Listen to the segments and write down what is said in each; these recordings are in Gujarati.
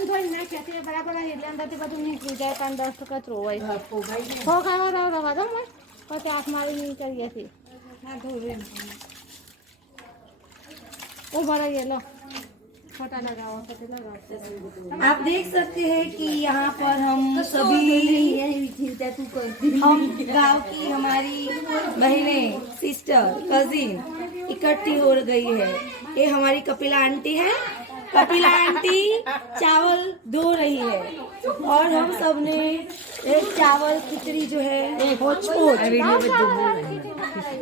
ધોઈ ના નાખ્યા છે બરાબર એટલે અંદરથી બધું નીકળી જાય પાંચ દસ કચરો હોય ને. ખાવા રાવ રવા દો ને પછી મારી નીકળીએ છીએ ઊભા રહીએ લો आप देख सकते हैं कि यहाँ पर हम सभी हम गाँव की हमारी बहनें सिस्टर कजिन इकट्ठी हो गई है। ये हमारी कपिला आंटी है। कपिला आंटी चावल धो रही है। और हम सबने एक चावल खिचड़ी जो है।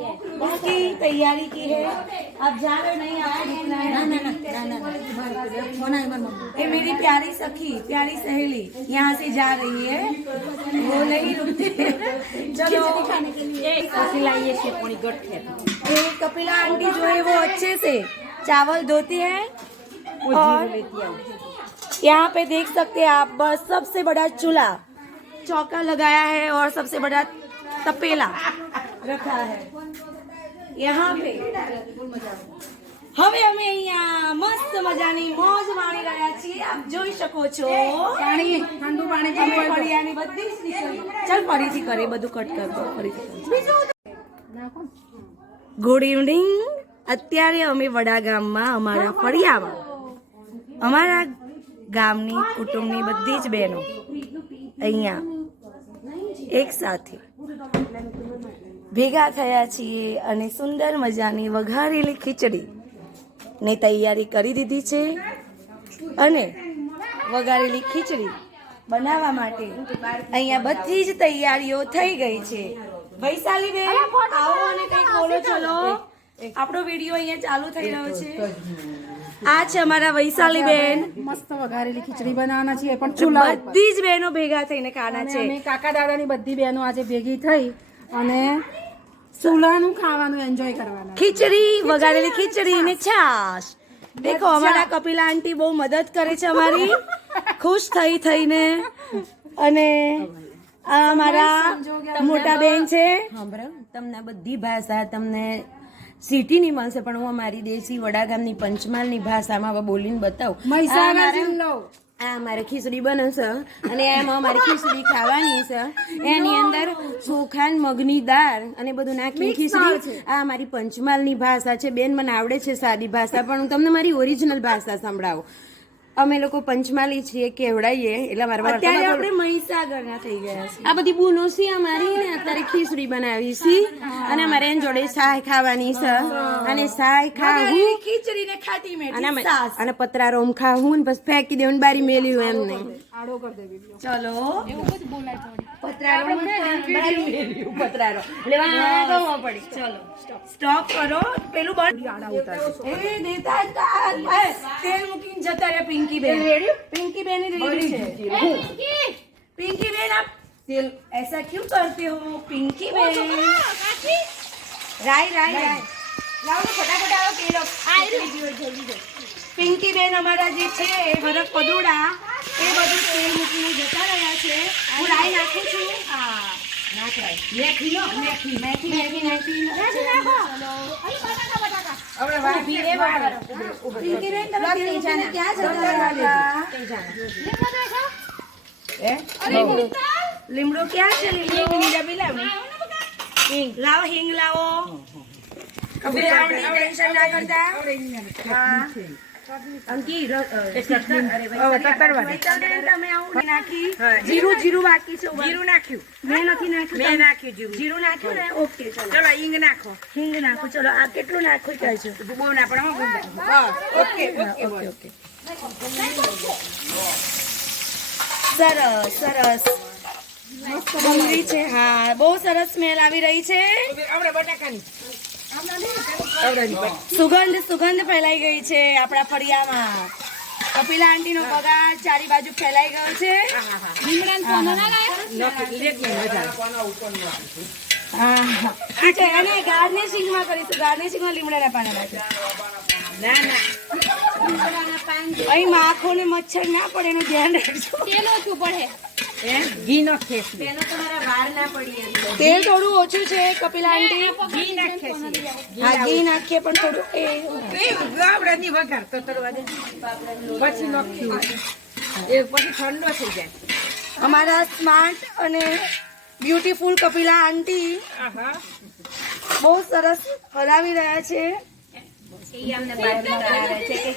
उसकी तैयारी की है। अब जा रहे नहीं आए रुकना है। ये मेरी प्यारी सखी प्यारी सहेली यहाँ से जा रही है। वो नहीं रुकते। चलो। ये कपिला आंटी जो है वो अच्छे से चावल धोती है। और यहाँ पे देख सकते हैं आप बस सबसे बड़ा चूल्हा चौका लगाया है और सबसे बड़ा तपेला रखा है। યહાં પે હવે અમે અહીંયા મસ્ત મજાની મોજ માણી રહ્યા છીએ. આપ જોઈ શકો છો. પાણી ઠંડુ પાણી તમે ફળિયાની બધી ચાલ ફરીથી કરે બધું કટ કર દો ફરીથી ગુડ ઇવનિંગ અત્યારે અમે વડા ગામમાં અમારા ફળિયામાં. અમારા ગામની કુટુંબની બધી જ બહેનો અહીંયા એક સાથે. ભેગા થયા છીએ અને સુંદર મજાની વઘારેલી ખીચડી ની તૈયારી કરી દીધી છે. અને વઘારેલી ખીચડી બનાવવા માટે અહીંયા બધી જ તૈયારીઓ થઈ ગઈ છે. વૈશાલી બેન આવો અને કંઈક બોલો ચલો. આપણો વીડિયો અહીંયા ચાલુ થઈ રહ્યો છે. આ છે અમારા વૈશાલી બેન. મસ્ત વઘારેલી ખીચડી બનાવવાના છે પણ ચૂલા બધી જ બહેનો ભેગા થઈને ખાના છે. કાકા દાદાની બધી બહેનો આજે ભેગી થઈ અને સુલાનું ખાવાનું એન્જોય કરવાનું ખીચડી વઘારેલી ખીચડી ને છાશ. દેખો અમારા કપિલા આંટી બહુ મદદ કરે છે અમારી. ખુશ થઈ થઈને. અને આ અમારા મોટા બેન છે. તમને બધી ભાષા તમને સિટીની મળશે પણ હું અમારી દેશી વડાગામની પંચમહાલની ભાષામાં બોલીને બતાવું. મહેસાણા જિલ્લો. આ અમારે ખીચડી બને છે અને એમાં મારે ખીચડી ખાવાની છે. એની અંદર ચોખા મગની દાળ અને બધું નાખી ખીચડી. આ અમારી પંચમહાલની ભાષા છે. બેન મને આવડે છે સાદી ભાષા પણ હું તમને મારી ઓરિજિનલ ભાષા સંભળાવું. અમે લોકો પંચમાલી છીએ કેવડાઈએ એટલે અમારા અત્યારે આપણે મહીસાગરના થઈ ગયા છે આ બધી બુનો છે અમારી ને અત્યારે ખીચડી બનાવી છે અને અમારે એની જોડે સાય ખાવાની છે. અને સાય ખાવું. ખીચડી ને ખાતી અને. અને પતરા રોમ ખાવું ને પછી ફેંકી દેવું ને બારી મેલ્યું એમને. આડો કરી દેવી ચલો પતરારો પતરારો લેવા પડી ચલો સ્ટોપ કરો પેલું બંધ એ દેતા જ તા- એ, તેલ મૂકીને જતા રહ્યા પિંકી બેન પિંકી બેન રેડી છે पिंकी बेन आप तेल ऐसा क्यों करते हो पिंकी बेन राय राय राय लाओ तो फटाफट आओ तेल પિંકી બેન અમારા જે છે હરક પદુડા એ બધું તેલ મૂકીને જતા રહ્યા છે હું રાઈ નાખું છું હા? લીમડો ક્યાં છે લીમડો હિંગ લાવો હિંગ લાવો ટેન્શન ના કરતા જીરું જીરું બાકી છે જીરું નાખ્યું. મેં નથી નાખ્યું મેં નાખ્યું જીરું. જીરું નાખ્યું ને? ઓકે ચલો. હિંગ નાખો. હિંગ નાખો. ચલો આ કેટલું નાખું કહેજો બહુ ના પણ ઓકે ઓકે સરસ સરસ. છે. હા બહુ સરસ સ્મેલ આવી રહી છે. આપણે બટાકાની. સુગંધ સુગંધ ફેલાઈ ગઈ છે આપણા ફળિયામાં. કપિલા આંટી નો પગાર ચારી બાજુ ફેલાઈ ગયો છે. હા, હા. ઠીક છે અને ગાર્નિશિંગમાં કરીશું ગાર્નિશિંગમાં લીમડાના પાના અહીં માખો ને મચ્છર ના પડે એનું ધ્યાન રાખજો. એ ઘી નો એમ તેલ થોડું ઓછું છે કપિલા આંટી. ઘી નાખે હા ઘી નાખીએ પણ થોડું એ ગાવડાની વઘાર તો દે. પછી નાખ્યું એ પછી ઠંડો થઈ જાય. અમારા સ્માર્ટ અને બ્યુટીફુલ કપિલા આંટી બહુ સરસ હલાવી રહ્યા છે. એ અમને કરાવે છે. કે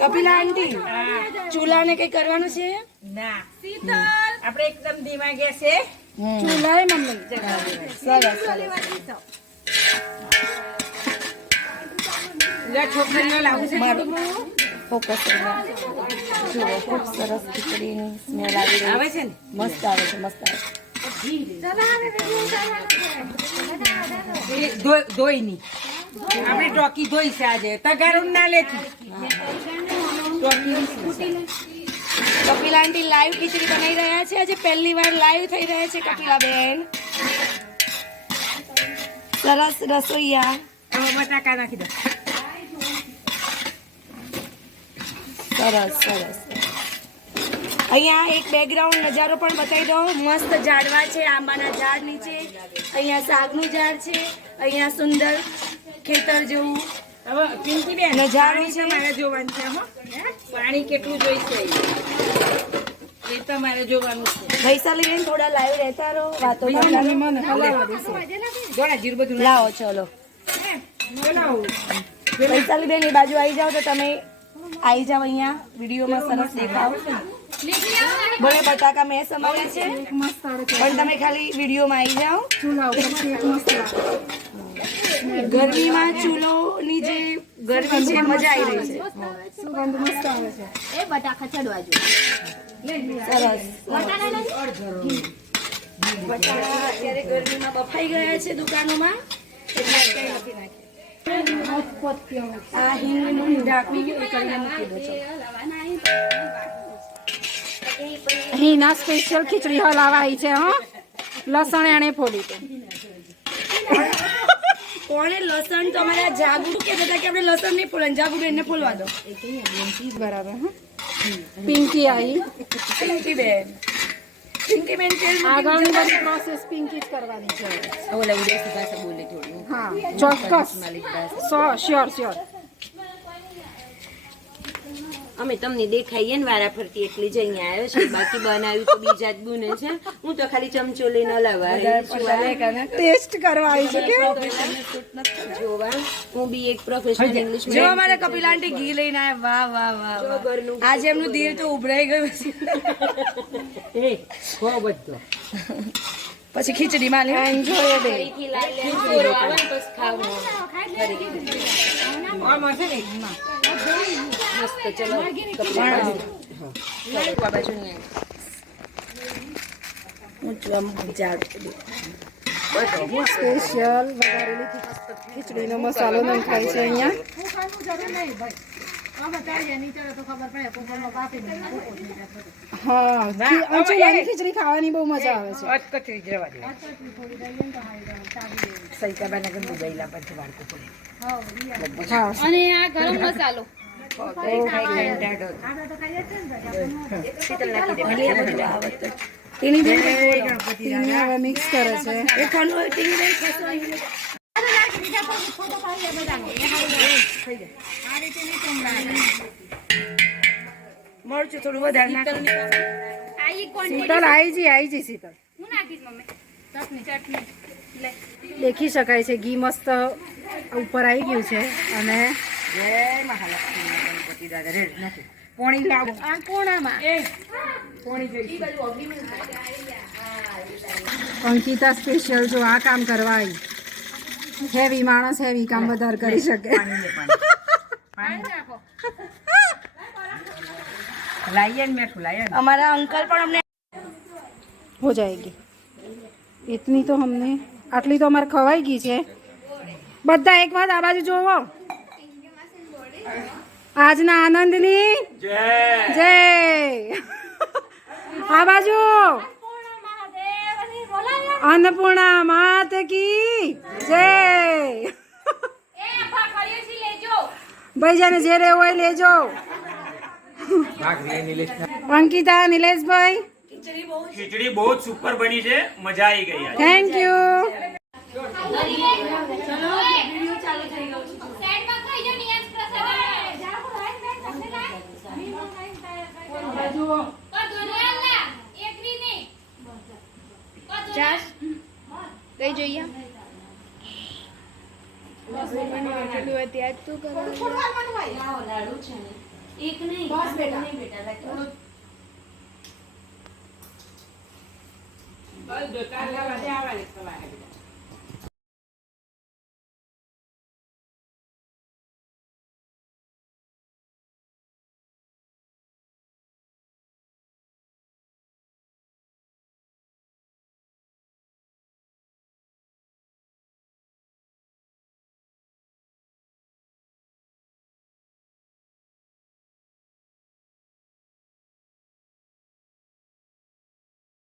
કપિલા આંટી ચૂલાને કઈ કરવાનું છે? ના. આપણે એકદમ ધીમા ગેસે ચૂલા મમ્મી સરસ સરસ. ફોકસ જુઓ ખૂબ સરસ ખીચડીની સ્મેલ આવી રહી આવે છે. ને? મસ્ત આવે છે મસ્ત આવે છે. એ ધોઈ ધોઈ આપણે ટોકી ધોઈ છે આજે. તગારું ના લેતી. કપિલા આંટી લાઈવ ખીચડી બનાવી રહ્યા છે. આજે પહેલી વાર લાઈવ થઈ રહ્યા છે કપિલા બેન સરસ રસોઈયા. બટાકા નાખી દો. સરસ સરસ. અહીંયા એક બેકગ્રાઉન્ડ નજારો પણ બતાવી દો મસ્ત ઝાડવા છે આંબાના ઝાડ નીચે. અહીંયા સાગનું ઝાડ છે અહીંયા સુંદર ખેતર જેવું. હવે પિંકી નજારો છે. મારે જોવાનું છે હો. પાણી કેટલું જોઈશે? એ તમારે જોવાનું છે. વૈશાલી બેન થોડા લાઈવ રહેતા રહો વાતો લાવો ચલો. વૈશાલી બેન એ બાજુ આવી જાઓ તો તમે આવી જાવ અહીંયા, વિડીયોમાં સરસ દેખાવ. ભલે બટાકા મેં સમાવ્યા છે? પણ તમે ખાલી વિડીયોમાં આવી જાઓ. ગરમીમાં ચૂલોની જે ગરમી છે મજા આવી રહી છે. એ બટાકા ચડવા જો સરસ. બટાકા અત્યારે ગરમીમાં બફાઈ ગયા છે દુકાનોમાં, એટલે નથી નાખ્યા. આ હિંગનું ઢાંકણી એ કરીને મૂકી દો છો અહીંના સ્પેશિયલ ખીચડી હલાવાઈ છે હો. લસણ એણે ફોડી તો કોણે લસણ તો અમારા જાગુડું કહેતા હતા કે આપણે લસણ નહીં ફોલવાનું જાગુડું એને ફોલવા દો. બરાબર હા. પિંકી આવી પિંકી બેન. પિંકી બેન આગળની બધી પ્રોસેસ પિંકી જ કરવાની છે. ઓલા ઉડે પાસે બોલે થોડું. હા ચોક્કસ શ્યોર શ્યોર અમે તમને દેખાઈએ ને વારા ફરતી એટલે જ અહીંયા આવ્યો છે. બાકી બનાવ્યું તો બીજા જ ગુને છે. હું તો ખાલી ચમચો લઈને આ ટેસ્ટ કરવા આવી છે કેવું? જોવા હું બી એક પ્રોફેશનલ ઇંગ્લિશ જો અમારે કપિલ આંટી ઘી લઈને આવ્યા. વાહ વાહ વાહ ઘરનું આજે એમનું દિલ તો ઉભરાઈ ગયું. છે એ હો બધો પછી ખીચડી માં લે. એન્જોય ને મસ્ત ચલો. સ્પેશિયલ વઘારેલી ખીચડીનો મસાલો નખાય છે અહીંયા. ખીચડી ખાવાની બહુ મજા આવે છે. અટકચરી જ દે સૈકાબાના ગંદુ ગયેલા પછી વાળતું પડે અને આ ગરમ મસાલો. તેની બેન ટીની હવે મિક્સ કરે છે. મરચું થોડું વધારે શીતલ આવી જી આવી જી શીતલ. દેખી શકાય છે, ઘી મસ્ત ઉપર આવી ગયું છે અને પોણી અંકિતા સ્પેશિયલ જો આ કામ કરવા આવી. હેવી માણસ હેવી કામ વધારે કરી શકે. અંકલ પણ અમને હો જાયગી એટલી તો અમને આટલી તો અમારે ખવાઈ ગઈ છે. બધા એક વાત આ બાજુ જોવો. આજના આનંદની જય. આ બાજુ. અન્નપૂર્ણા માત કી જય. ભાઈ જાને જે રહેવું હોય લેજો. અંકિતા નિલેશભાઈ. ખીચડી બહુ સુપર બની છે. મજા આવી ગઈ થેન્ક યુ એક નહીં બસ બેટા.